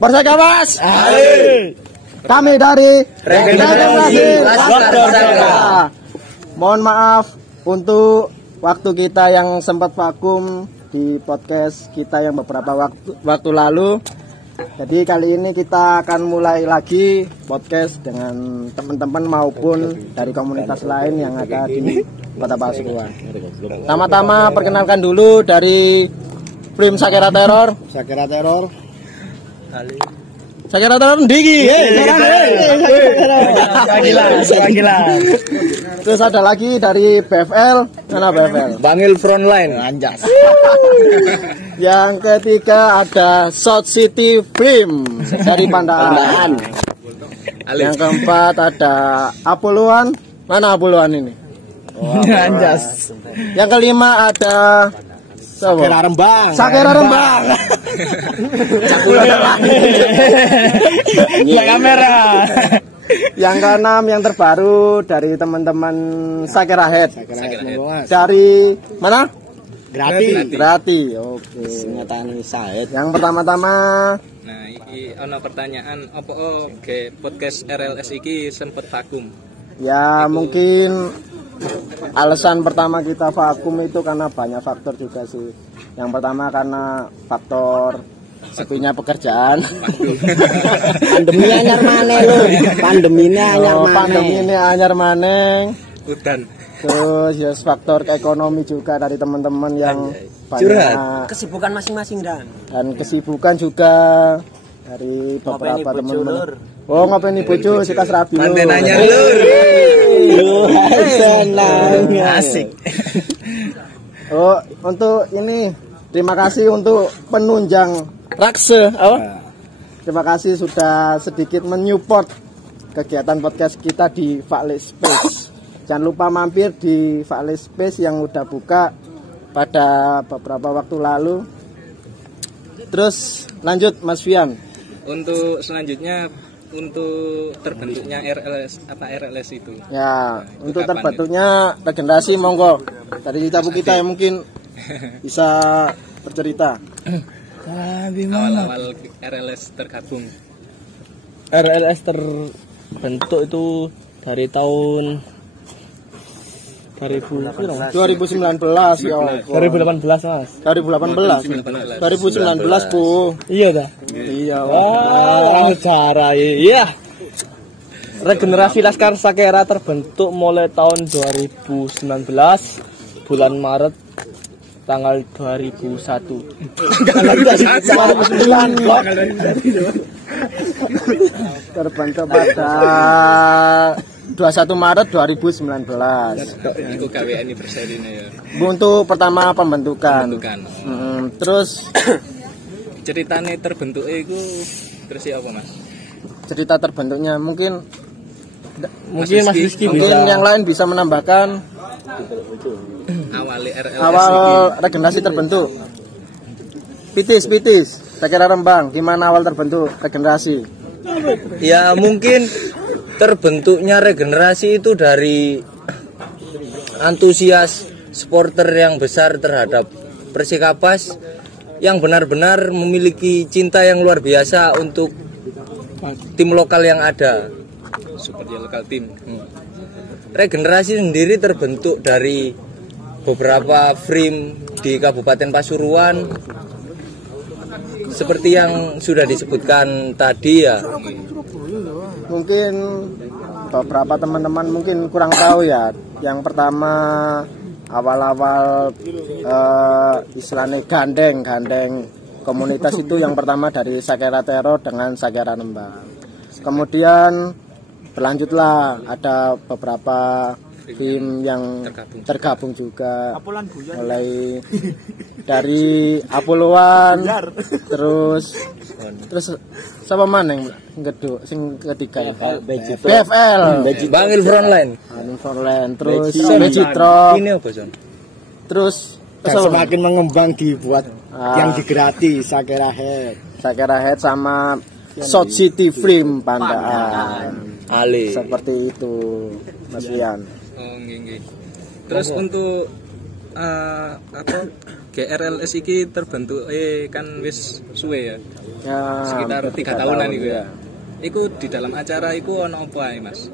Bersakawas. Hai. Kami dari Regenerasi Laskar Sakera. Mohon maaf untuk waktu kita yang sempat vakum di podcast kita yang beberapa waktu lalu. Jadi kali ini kita akan mulai lagi podcast dengan teman-teman maupun dari komunitas lain yang ada di Kota Pasuruan. Pertama-tama perkenalkan dulu dari Frame Sakera Terror. Sakera Terror. Sakera Terror Digi. Panggilan. Terus ada lagi dari BFL. Mana BFL? Bangil Frontline. Anjas. Yang ketiga ada South City Film dari Pandaan. Yang keempat ada Apoloan. Mana Apoloan ini? Anjas. Yang kelima ada Sakera Rembang. Sakera Rembang. Ya kamera. Yang keenam yang terbaru dari teman-teman Sakera Head. Sakera Dari mana? Grati. Oke. Nyatane Said. Yang pertama-tama Nah, iki ana pertanyaan apa ge podcast RLS iki sempet vakum. ya mungkin alasan pertama kita vakum itu karena banyak faktor juga sih. Yang pertama karena faktor sepinya pekerjaan. Pandemi anyar maneh lho. Pandemi ini anyar maneng. Udan. Terus ya faktor ekonomi juga dari teman-teman yang banyak kesibukan masing-masing dan kesibukan juga dari beberapa teman-teman. Oh, ngopeni bojo sikas rabi. Mantenanya lur. Senang. Asik. Oh, untuk ini terima kasih untuk penunjang Rakse. Terima kasih sudah sedikit menyupport kegiatan podcast kita di Vakle Space. Jangan lupa mampir di Vakle Space yang udah buka pada beberapa waktu lalu. Terus lanjut Mas Fian. Untuk selanjutnya untuk terbentuknya RLS itu. Ya, untuk terbentuknya regenerasi monggo. Dari tamu kita yang mungkin bisa bercerita. Awal-awal RLS tergabung. RLS terbentuk itu dari tahun 2019 ya. 2018 Mas. 2018. 2019 Bu. Iya dah. Iya. Sejarah iya. Regenerasi Laskar Sakera terbentuk mulai tahun 2019 bulan Maret tanggal 2001. Terbentuk pada 21 Maret 2019. Iku gawe anniversary ya. Untuk pertama pembentukan. Terus Ceritane terbentuke iku terus apa Mas? Cerita terbentuknya mungkin Mas Rizky mungkin bisa. yang lain bisa menambahkan awal regenerasi terbentuk. Pitis Sakera Rembang, gimana awal terbentuk regenerasi? Ya mungkin terbentuknya regenerasi itu dari antusias supporter yang besar terhadap Persikapas yang benar-benar memiliki cinta yang luar biasa untuk tim lokal yang ada. Seperti lokal tim. Regenerasi sendiri terbentuk dari beberapa frame di Kabupaten Pasuruan seperti yang sudah disebutkan tadi ya. Mungkin beberapa teman-teman mungkin kurang tahu ya. Yang pertama awal-awal istilahnya gandeng komunitas itu yang pertama dari Sakera Terror dengan Sakera Rembang. Kemudian berlanjutlah ada beberapa tim yang tergabung juga, mulai dari Apoloan, terus siapa mana yang ketiga? BFL, Bangil Frontline, terus Bejitrok, ini apa Son? Terus semakin mengembang dibuat yang digerati Sakera Head sama South City Film Pandaan. Ali. Seperti itu Mas Ian. Oh nggih. Terus untuk GRLS iki terbentuk kan wis suwe ya. Ya, Sekitar 3 3 tahunan tahun, iku ya. ya. Iku di dalam acara iku ono apa ae, Mas?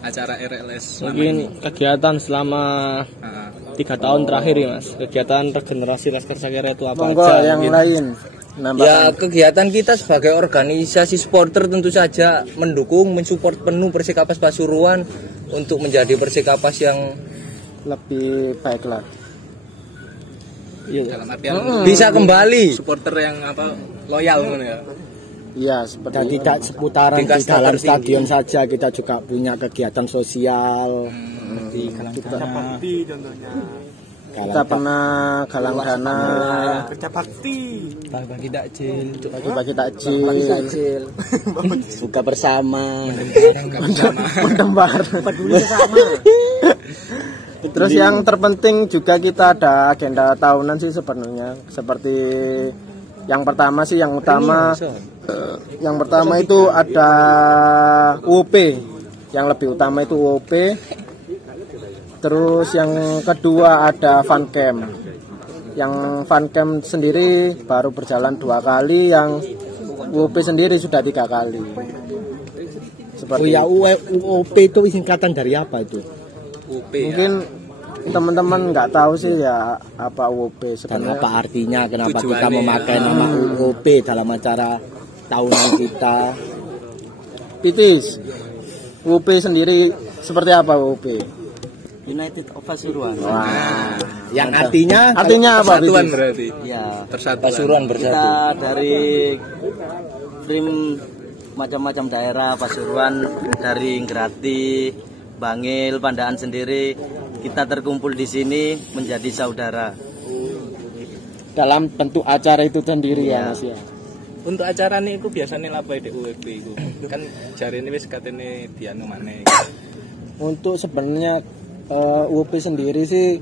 Acara RLS selama ini. Mungkin kegiatan selama Heeh. 3 tahun terakhir ya Mas. Kegiatan regenerasi Laskar Sakera itu apa Monggo aja? yang Mungkin. lain. Nambahkan. Ya, kegiatan kita sebagai organisasi supporter tentu saja mendukung, mensupport penuh Persikapas Pasuruan untuk menjadi Persikapas yang Lebih baik lah. Iya. Dalam artian bisa kembali supporter yang apa loyal ngono ya. Iya, seperti Dan tidak seputaran Tingkat di dalam tertinggi. stadion saja, kita juga punya kegiatan sosial. kita pernah galang dana, Bagi takjil, bagi-bagi takjil, buka bersama. mendembar. Terus yang terpenting juga kita ada agenda tahunan sih sebenarnya. Seperti yang pertama sih, yang utama itu ada UOP. Yang lebih utama itu UOP. Terus yang kedua ada fun camp. Yang fun camp sendiri baru berjalan 2 kali, yang UOP sendiri sudah 3 kali. Seperti Oh ya, UOP itu singkatan dari apa itu? UP mungkin teman-teman nggak tahu sih ya apa UOP Dan sebenarnya. apa artinya? Kenapa kita Tujuannya, memakai nama UOP dalam acara tahunan kita? Pitis, UOP sendiri seperti apa UOP? United of Pasuruan. Wah, Yang artinya apa Persatuan Pitis? berarti. Ya, Persatuan. Pasuruan bersatu. kita dari tim macam-macam daerah Pasuruan, dari Ingrati, Bangil, Pandaan sendiri, kita terkumpul di sini menjadi saudara. Dalam bentuk acara itu sendiri ya Iya. Mas ya. Untuk acara nih, aku biasanya lapai di UEP itu. Kan jari ini wis katanya dianu maneh. Untuk sebenarnya UOP sendiri sih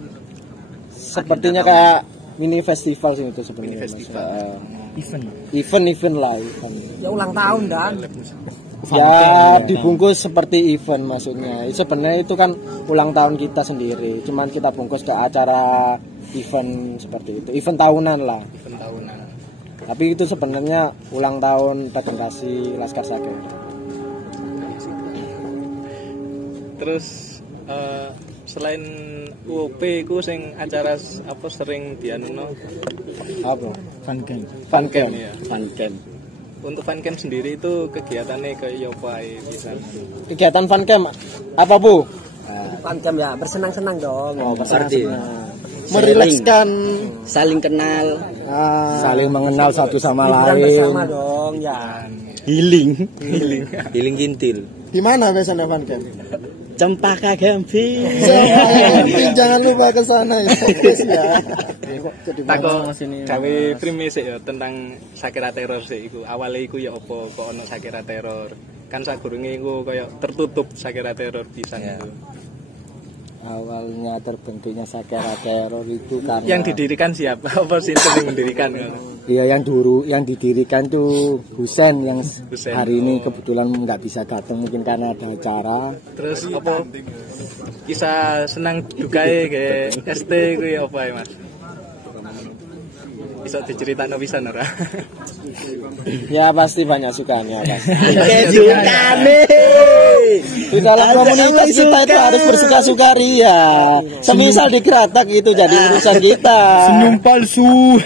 sepertinya kayak mini festival sih itu sebenarnya. Mini Mas. festival. Event lah event. Ya ulang tahun dan Ya dibungkus seperti event maksudnya. Sebenarnya itu kan ulang tahun kita sendiri. Cuman kita bungkus ke acara event seperti itu. Event tahunan lah. Event tahunan. Tapi itu sebenarnya ulang tahun regenerasi Laskar Sakera. Terus selain UOP ku sing acara apa sering dianuno Apa? Fun camp. Fun camp. ya. Fun camp. Untuk fan camp sendiri itu kegiatannya kayak apa ae bisa. Kegiatan fun camp apa Bu? Pancam ya, bersenang-senang dong. Oh, Seperti merilekskan, Saling kenal, Saling mengenal satu sama liburan lain. bersama dong ya. Healing. Healing kintil. Di mana biasanya fun camp? Cempaka Gampi. Jangan lupa ke sana ya. Ya. Tako gawe primis ya tentang Sakera Teror sih iku. Awale iku ya apa kok ono Sakera Teror. Kan sadurunge iku kaya tertutup Sakera Teror pisan Ya. itu. Awalnya terbentuknya Sakera Teror itu karena Yang didirikan siapa? Apa sih yang mendirikan? Iya, yang didirikan tuh Husen yang Husen. hari ini kebetulan nggak bisa datang mungkin karena ada acara. Terus apa? Kisah senang dukae kayak ST iku ya apa ya, Mas? Bisa diceritakno pisan ora? Ya pasti banyak sukanya pasti. Sukane. Di dalam komunitas kita itu harus bersuka-suka ria. Semisal dikeratak itu jadi urusan kita. Senyum palsu.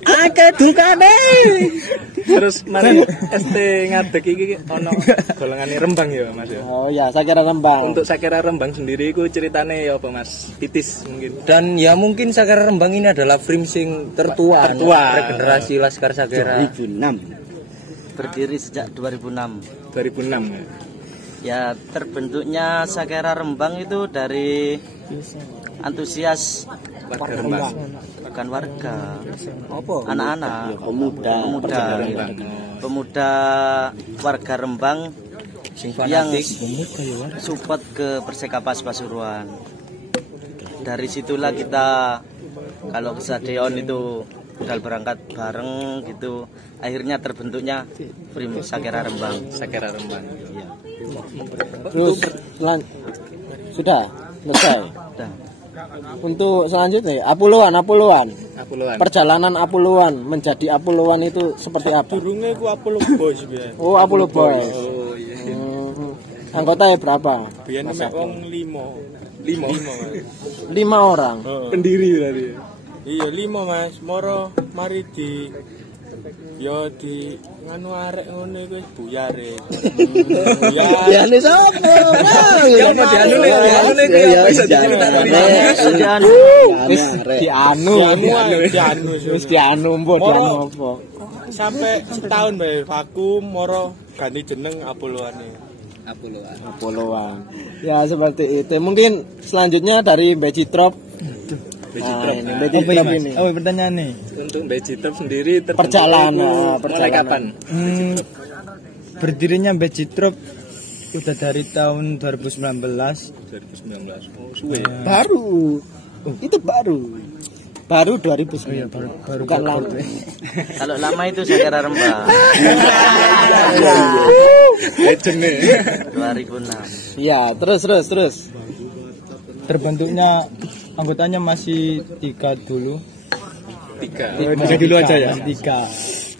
Ake dukane. Terus mari ST ngadeg iki ono golongane Rembang ya, Mas ya. Oh ya, Sakera Rembang. Untuk Sakera Rembang sendiri iku ceritane ya apa, Mas? Titis mungkin. Dan ya mungkin Sakera Rembang ini adalah frame sing tertua. Regenerasi Laskar Sakera. 2006. Berdiri sejak 2006. 2006 ya. Ya, terbentuknya Sakera Rembang itu dari antusias Warga Rembang. bukan warga, anak-anak, pemuda warga Rembang yang support ke Persikapas Pasuruan. Dari situlah kita kalau ke stadion itu udah berangkat bareng gitu. Akhirnya terbentuknya Frame Sakera Rembang. Sakera Rembang. Iya. Terus sudah selesai. Udah. Untuk selanjutnya Apuluan. Apuluan. Perjalanan Apuluan menjadi Apuluan itu seperti apa? Durunge ku Apollo Boys biyen. Oh, Apollo Boys. Oh iya. Anggotanya berapa? Biyen mek wong 5 5 orang. pendiri berarti. Iya 5 Mas, moro mari di yo di nganu arek ngono iku buyare. Ya ini sapa? Ya apa dianu nih? Dianu nih ya bisa dianu. Wis dianu mbok dianu apa? Sampai setahun bae vakum moro ganti jeneng Apoloane. Apoloan. Ya seperti itu. Mungkin selanjutnya dari Bejitrop. Ini Bejitrop ini. Oh, pertanyaan nih. Untuk Bejitrop sendiri Perjalanan. mulai kapan? Berdirinya Bejitrop udah dari tahun 2019. 2019. Oh, suwe. Baru. Itu baru. Baru 2009. Oh iya, baru bukan lama. Kalau lama itu Sakera Rembang. Legend nih. 2006. Iya, terus. Terbentuknya anggotanya masih 3 dulu. 3. Masih dulu aja ya. 3.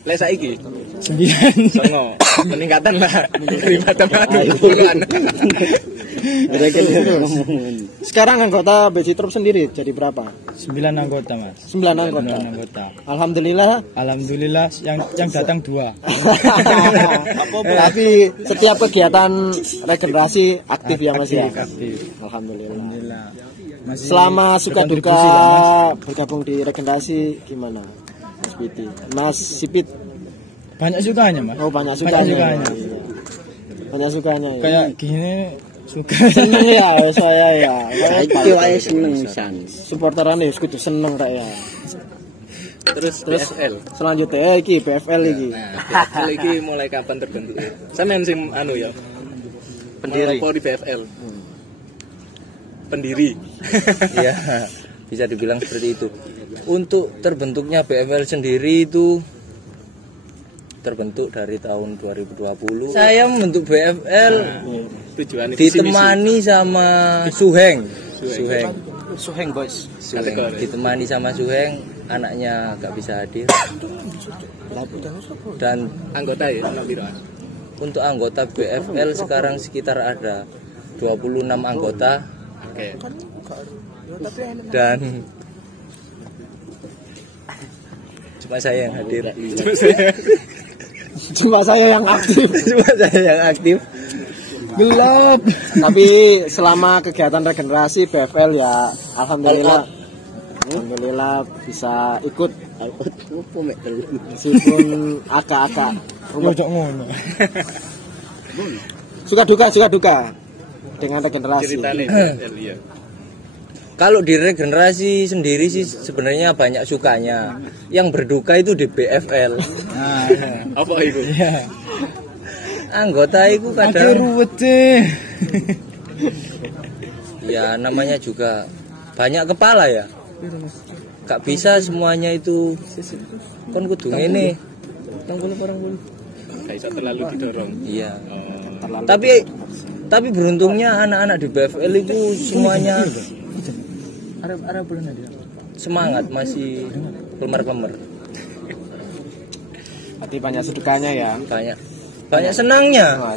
Lek saiki 9. songo peningkatan lah daripada puluhan. Sekarang anggota Bejitrop sendiri jadi berapa? 9 anggota, Mas. 9 anggota. 9 anggota. Alhamdulillah. yang datang 2. Tapi setiap kegiatan regenerasi aktif ya Mas ya. Aktif. Alhamdulillah. Masih Selama suka duka berkontribusi lah, bergabung di regenerasi gimana? Mas Sipit. Banyak sukanya, Mas. Oh, banyak sukanya. Iya. Banyak sukanya. Ya. Kayak gini suka. Seneng ya saya ya. Iki wae seneng pisan. Supporteran ya kudu seneng rek ya. Terus BFL. Selanjutnya iki BFL iki. Nah, BFL iki mulai kapan terbentuk? Sampeyan sing anu ya. Pendiri. Apa di BFL? Pendiri. Ya, bisa dibilang seperti itu. Untuk terbentuknya BFL sendiri itu terbentuk dari tahun 2020. Saya membentuk BFL Tujuan ditemani sama Suheng. Boys. Ditemani sama Suheng, anaknya gak bisa hadir. Dan anggota ya ana piro? untuk anggota BFL sekarang sekitar ada 26 anggota. Oke. Dan cuma saya yang hadir. Cuma saya yang aktif. Gelap. Tapi selama kegiatan regenerasi BFL ya alhamdulillah bisa ikut meskipun agak-agak Ojo ngono. suka duka dengan regenerasi. Ceritane BFL ya. Kalau di regenerasi sendiri sih sebenarnya banyak sukanya. Yang berduka itu di BFL. Nah, Apa itu? iya. Anggota itu Ada kadang ruwet sih. ya namanya juga banyak kepala ya. Gak bisa semuanya itu kan kudu ngene. Gak bisa terlalu didorong. Iya. Tapi beruntungnya anak-anak di BFL itu semuanya semangat, masih klemer-klemer. Berarti banyak sedukanya ya. Banyak senangnya. Oh,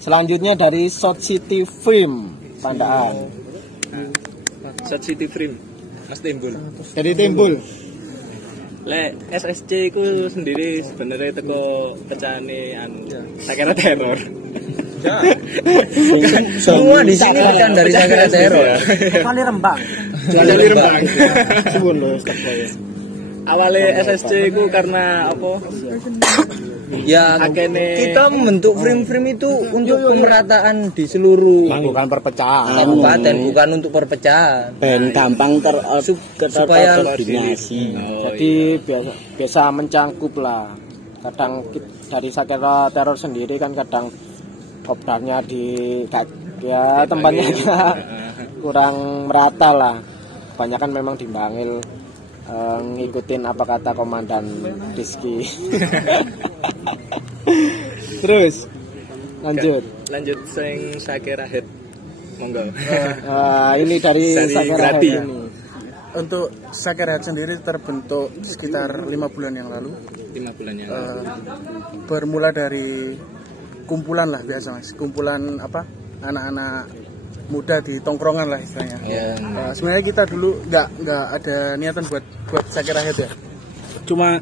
selanjutnya dari South City Film Pandaan. South City Frame Mas Timbul. Dari Timbul. Lek SSC itu sendiri sebenarnya teko pecahane Sakera Teror. Semua di sini bukan dari Sakera Teror. Kali Rembang. Jadi Rembang. Suwun lho, Ustaz. Awalnya SSC itu karena apa? Ya kita membentuk frame-frame itu untuk pemerataan di seluruh Bukan perpecahan. kabupaten, bukan untuk perpecahan. Ben gampang Supaya terkoordinasi. Jadi biasa mencangkup lah. Kadang dari Sakera Teror sendiri kan kadang kopdarnya di ya tempatnya kurang merata lah. Banyak kan memang di Bangil ngikutin apa kata Komandan Rizky. Terus lanjut sing Sakera Head. Monggo. Ini dari Sakera Grati. ini. Untuk Sakera sendiri terbentuk sekitar 5 bulan yang lalu. 5 bulan yang Bermula dari kumpulan lah biasa Mas. Kumpulan anak-anak muda di tongkrongan lah istilahnya. Sebenarnya kita dulu nggak ada niatan buat Sakera Head ya. Cuma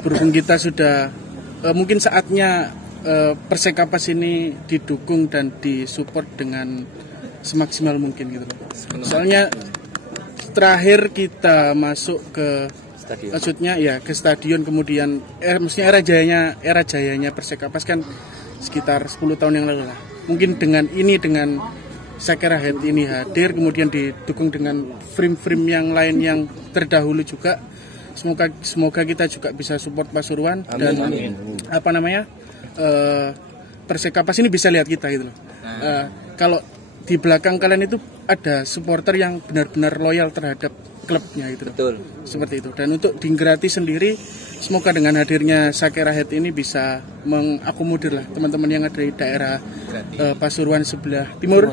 berhubung kita sudah mungkin saatnya Persekapas ini didukung dan disupport dengan semaksimal mungkin gitu. Soalnya terakhir kita masuk ke stadion. Maksudnya ya ke stadion, kemudian maksudnya era jayanya Persekapas kan sekitar 10 tahun yang lalu lah. Mungkin dengan Sakera Head ini hadir, kemudian didukung dengan frame-frame yang lain yang terdahulu juga. Semoga kita juga bisa support Pasuruan dan Persekapas ini bisa lihat kita gitu loh. Kalau di belakang kalian itu ada supporter yang benar-benar loyal terhadap klubnya gitu loh. Betul. Seperti itu. Dan untuk di Grati sendiri, semoga dengan hadirnya Sakera Head ini bisa mengakomodir lah teman-teman yang ada di daerah Pasuruan sebelah timur.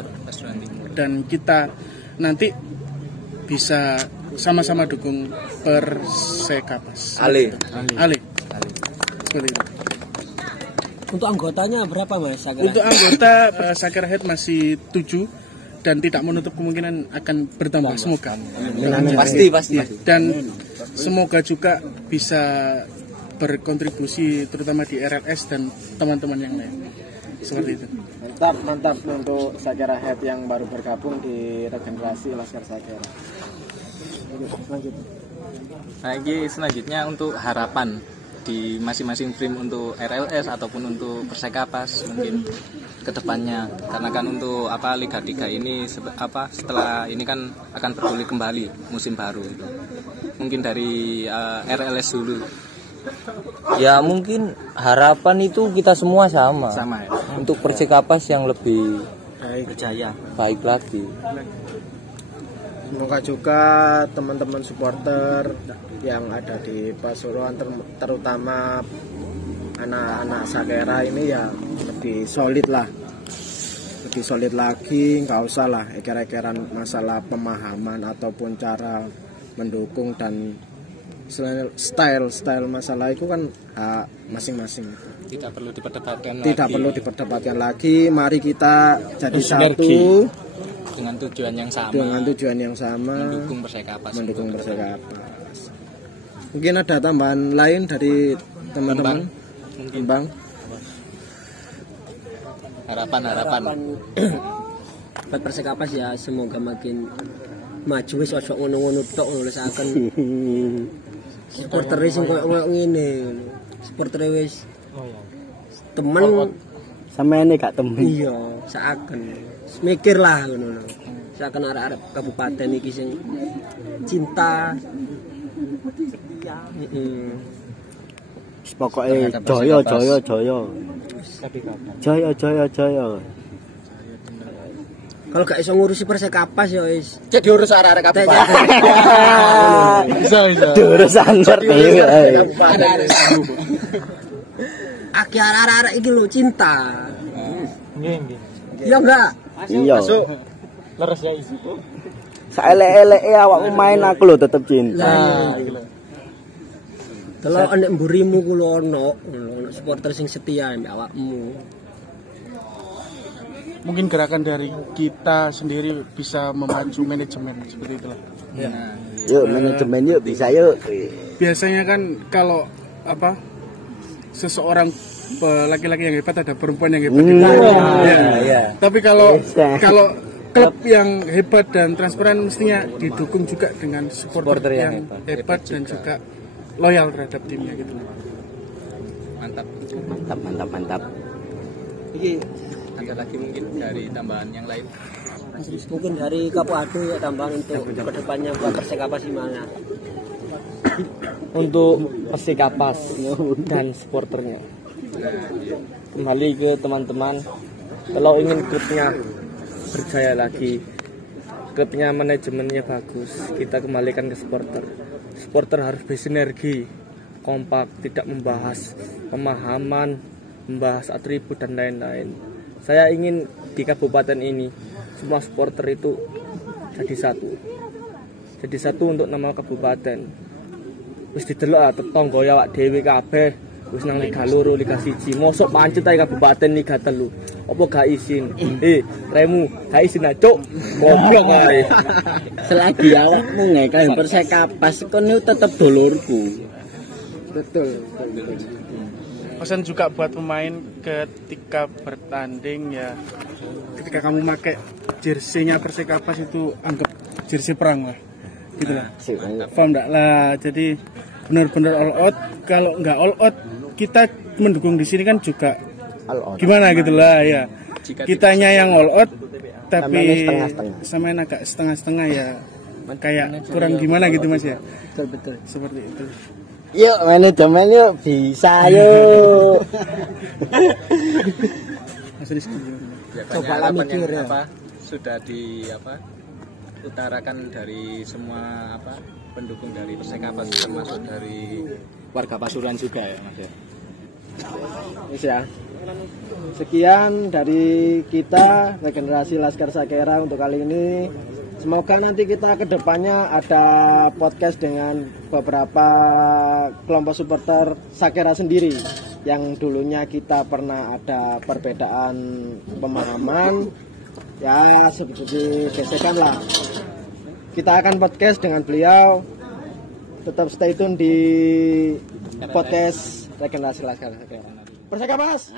Dan kita nanti bisa sama-sama dukung Persekapas. Ale. Seperti itu. Untuk anggotanya berapa Mas? Untuk anggota Sakera Head masih 7 dan tidak menutup kemungkinan akan bertambah, semoga. Pasti. Dan semoga juga bisa berkontribusi terutama di RLS dan teman-teman yang lain. Seperti itu. Mantap untuk Sakera Head yang baru bergabung di regenerasi Laskar Sakera. Selanjutnya untuk harapan di masing-masing frame untuk RLS ataupun untuk Persekapas mungkin kedepannya, karena kan untuk Liga 3 ini setelah ini kan akan bergulir kembali musim baru itu. Mungkin dari RLS dulu. Ya mungkin harapan itu kita semua sama ya. Untuk Persekapas yang lebih baik lagi. Semoga juga teman-teman supporter yang ada di Pasuruan terutama anak-anak Sakera ini ya lebih solid lagi, nggak usah lah eker-ekeran masalah pemahaman ataupun cara mendukung dan style masalah itu kan masing-masing. Tidak perlu diperdebatkan lagi. Mari kita jadi satu dengan tujuan yang sama. Mendukung Persekapas. Mungkin ada tambahan lain dari teman-teman. Bang. Harapan. Buat Persekapas ya semoga makin maju wis ojo ngono-ngono tok nulisaken. Supporter sing koyo ngene. Supporter wis temen sampeyan gak temen. Iya, seaken. Mikir lah ngono lho. Seaken arek-arek kabupaten iki sing cinta. Pokoke jaya. Kalau gak iso ngurusi Persekapas ya wis cek diurus arek-arek kabupaten. Bisa. Diurus anggota. Aki arek-arek iki lho cinta. Nggih. Iya enggak? Iya. Masuk. Leres ya isi. Saelek-eleke awakmu main aku lho tetep cinta. Lah iki lho. Delok nek mburimu ku lho ono supporter sing setia mbek awakmu. Mungkin gerakan dari kita sendiri bisa memacu manajemen seperti itulah. Ya. Yuk manajemen yuk bisa yuk. Biasanya kan kalau seseorang laki-laki yang hebat ada perempuan yang hebat. Tapi kalau klub yang hebat dan transparan mestinya didukung juga dengan supporter yang hebat dan juga loyal terhadap timnya gitu. Mantap. Ada lagi mungkin dari tambahan yang lain? Mungkin dari Kapuado ya tambahan untuk kedepannya buat Persekapas gimana? Untuk Persekapas dan supporternya, kembali ke teman-teman, kalau ingin klubnya berjaya lagi, klubnya manajemennya bagus, kita kembalikan ke supporter. Supporter harus bersinergi, kompak, tidak membahas pemahaman, membahas atribut dan lain-lain. Saya ingin di kabupaten ini semua supporter itu jadi satu untuk nama kabupaten. Wis didelok tetangga ya awak dhewe kabeh wis nang Liga 2, Liga 1. Mosok pancet ae kabupaten Liga 3. Apa gak izin? Remu, gak izin acuk. Goblok ae. Selagi awakmu ngekang Persekapas kon tetep dulurku. Betul. Pesan juga buat pemain ketika bertanding ya, ketika kamu pakai jersey-nya Persekapas itu anggap jersey perang lah, gitu lah. Paham enggak lah? Jadi benar-benar all out. Kalau nggak all out, kita mendukung di sini kan juga gimana gitu lah ya. Kitanya yang all out, tapi samain agak setengah-setengah ya, kayak kurang gimana gitu mas ya. Betul. Seperti itu. Yuk manajemen yuk bisa yuk. Coba mikir ya. Sudah utarakan dari semua pendukung dari Persekapas, termasuk dari warga Pasuruan juga ya mas ya. Wis ya. Sekian dari kita regenerasi Laskar Sakera untuk kali ini. Semoga nanti kita kedepannya ada podcast dengan beberapa kelompok supporter Sakera sendiri yang dulunya kita pernah ada perbedaan pemahaman ya seperti gesekan lah. Kita akan podcast dengan beliau. Tetap stay tune di podcast regenerasi Laskar Sakera. Persekapas.